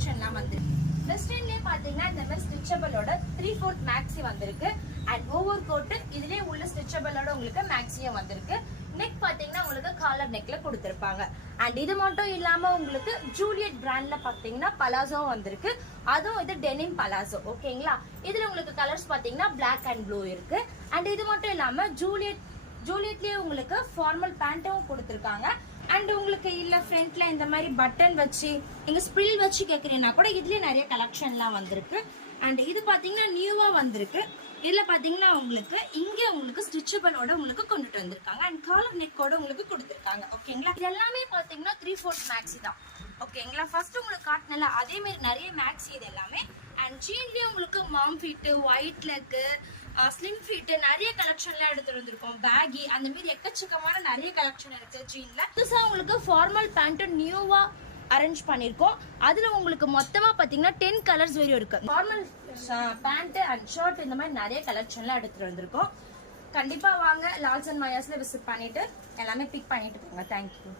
கலெக்ஷன்லாம் வந்து வெஸ்டர்ன்லயே பாத்தீங்கன்னா இந்த மாதிரி ஸ்ட்ரிச்சபிளோட 3/4 மேக்ஸி வந்திருக்கு. அண்ட் ஓவர் கோட் இதுலயே உள்ள ஸ்ட்ரிச்சபிளோட உங்களுக்கு மேக்ஸியும் வந்திருக்கு. நெக் பாத்தீங்கன்னா உங்களுக்கு காலர் நெக்ல கொடுத்திருப்பாங்க. அண்ட் இது மட்டும் இல்லாம உங்களுக்கு ஜூலியட் பிராண்ட்ல பாத்தீங்கன்னா பலாசோ வந்திருக்கு. அதுவும் இது டெனிம் பலாசோ. ஓகேங்களா? இதுல உங்களுக்கு கலர்ஸ் பாத்தீங்கன்னா பிளாக் அண்ட் ப்ளூ இருக்கு. அண்ட் இது மட்டும் இல்லாம ஜூலியட்லயே உங்களுக்கு ஃபார்மல் பேண்ட்டும் கொடுத்திருக்காங்க. அண்ட் உங்களுக்கு இல்ல ஃப்ரண்ட்ல இந்த மாதிரி பட்டன் வச்சு நீங்க ஸ்ப்ரில் வச்சு கேக்குறீங்கன்னா கூட இதுலயே நிறைய கலெக்ஷன்லாம் வந்திருக்கு. அண்ட் இது பாத்தீங்கன்னா நியூவா வந்திருக்கு. இதுல பாத்தீங்கன்னா உங்களுக்கு இங்க உங்களுக்கு ஸ்டிச்சபிளோட உங்களுக்கு கொண்டுட்டு வந்திருக்காங்க. அண்ட் காலர் நெக்கோட உங்களுக்கு கொடுத்திருக்காங்க. ஓகேங்களா? இது எல்லாமே பாத்தீங்கன்னா 3/4 மேக்ஸி தான். ஓகேங்களா? ஃபர்ஸ்ட் உங்களுக்கு காட்டினல அதே மாதிரி நிறைய மேக்ஸி இது எல்லாமே. அண்ட் ஜீன்லயே உங்களுக்கு mom fit, wide leg, slim fit நிறைய கலெக்ஷன்லாம் எடுத்துட்டு வந்திருக்கோம். பேகி அந்த மாதிரி எக்கச்சக்கமான நிறைய கலெக்ஷன் இருக்கு ஜீன்ல. புதுசா உங்களுக்கு ஃபார்மல் பேண்ட் நியூவா அரேஞ்ச் பண்ணிருக்கோம். அதுல உங்களுக்கு மொத்தமா பாத்தீங்கன்னா 10 கலர்ஸ் வரையும் இருக்கு. ஃபார்மல் பேண்ட் அண்ட் ஷர்ட் இந்த மாதிரி நிறைய கலெக்ஷன்லாம் எடுத்துட்டு வந்திருக்கோம். கண்டிப்பா வாங்க லால்ஸ் அண்ட் மாயாஸ்ல விசிட் பண்ணிட்டு எல்லாமே பிக் பண்ணிட்டு போங்க. தேங்க்யூ.